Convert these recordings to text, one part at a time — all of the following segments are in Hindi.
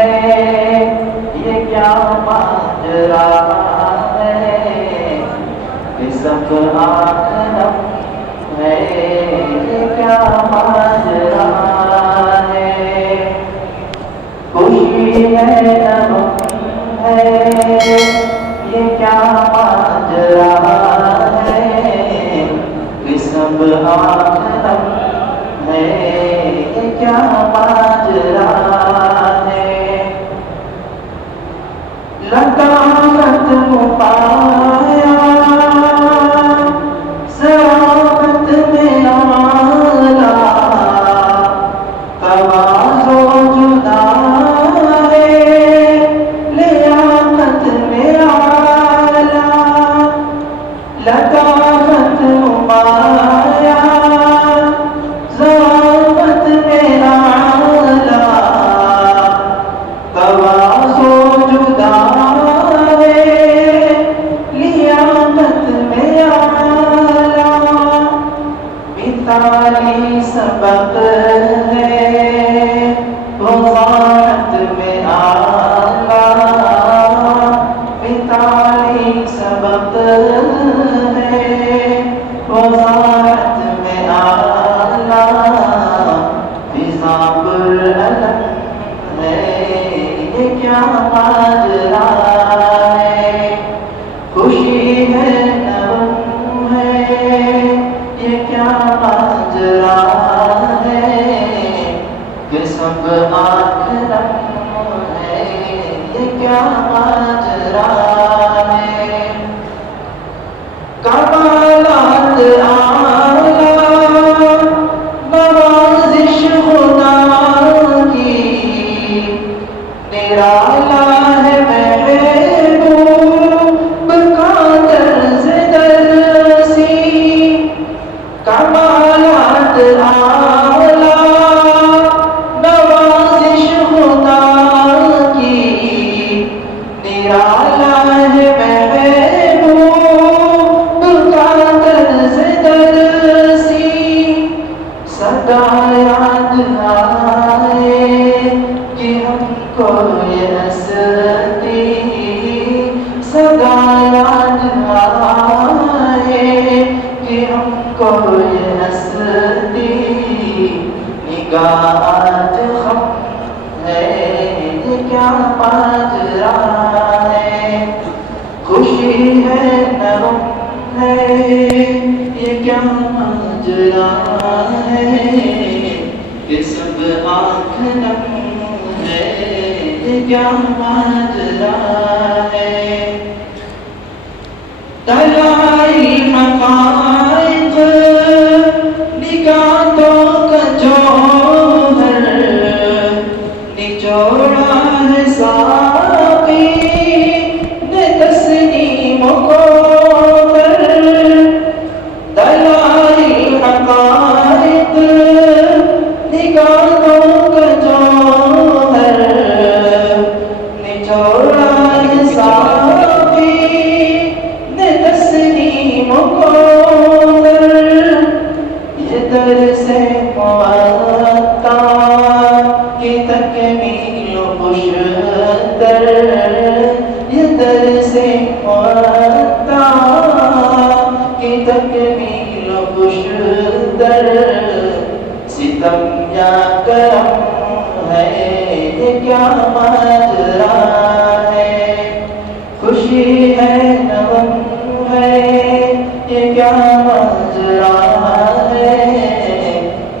है, ये क्या माजरा है, ये सब आँख नम है, ये क्या माजरा है। खुशी है नम है, ये क्या माजरा है, ये सब आँख नम है, ये क्या माजरा है। लतामत पाया सराबत में आला, तवाज़ो जुदा है लियाकत में आला। लतामत पाया सराबत में आला, तवाज़ो जुदा मिसाली सबक है वज़ाहत में आला, मिसाली सबक है वज़ाहत में आला। फिज़ा पुरअलम है, ये क्या माजरा है। खुशी है नगम है, ये क्या माजरा है, ये सब आँख नम है, ये क्या माजरा है। कमालात आला नवाज़िश खुदा की, निराला है महबूब का दर्ज़ दरसी। कमालात आला नवाज़िश खुदा की, निराला है महबूब का दर्ज़ दरसी। सदा याद आए कि हमको ये हस्ती, सदा याद आए कि हमको ये हस्ती। निगाह आज खम है, ये क्या माजरा है। खुशी है नगम है, ये क्या माजरा है, ये सब आँख नम है, ये क्या माजरा है। दलाइल हक़ाइक़ निगाहों का जौहर, निचोड़ा है साक़ी ने तस्नीम को दर। दलाइल हक़ाइक़ निगाहों का जौहर, निचोड़ा है साक़ी ने तस्नीम को दर। ये दर से मुअत्ता की तकमील खुशतर, ये दर से मुअत्ता की तकमील खुशतर। सितम या करम है, ये क्या माजरा है। खुशी है नगम है, ये क्या माजरा है,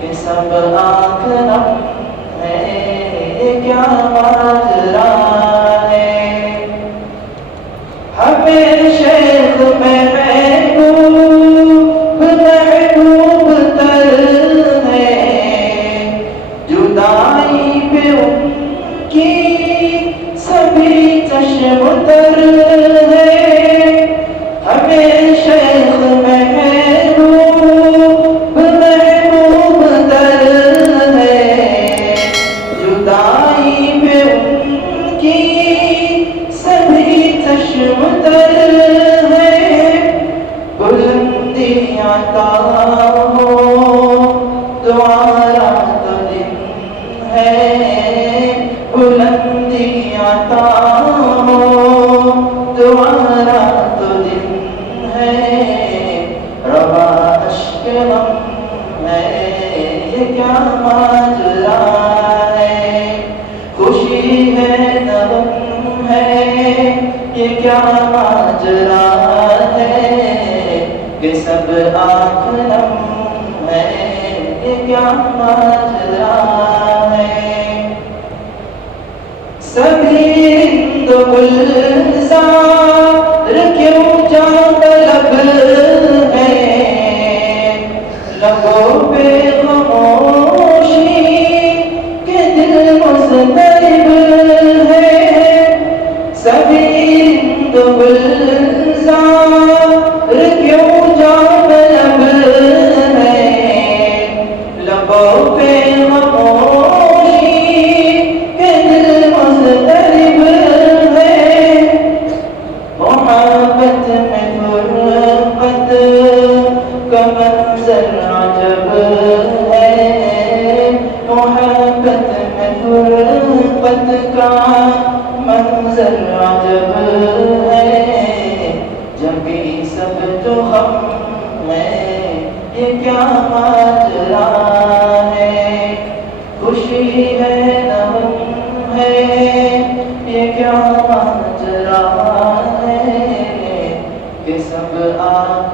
ये सब आँख नम है, ये क्या माजरा है। हमें शेख महबूब महबूब तर है, जुदाई पे उनकी सभी चश्म तर है। हमें शेख महबूब महबूब तर है, जुदाई पे उनकी सभी चश्म तर है। बुलंदी आता हो तुम्हारा तो दिन है, बुलंद खुशी है न गम है, ये क्या माजरा है कि सब आँख नम है, ये क्या माजरा है। सभी रिंद गुलजार क्यों जान लब है, लबों पे खामोशी के दिल मुज़तरिब है। सभी रिंद गुलजार क्यों जान लब है, लबों पे खामोशी के दिल मुज़तरिब है। मोहब्बत में फुरक़त का मंज़र अजब है, मोहब्बत में फुरक़त का मंज़र अजब है। जब भी सब जो हम है, ये क्या माजरा है। खुशी है न गम है, ये क्या माजरा है कि सब आँख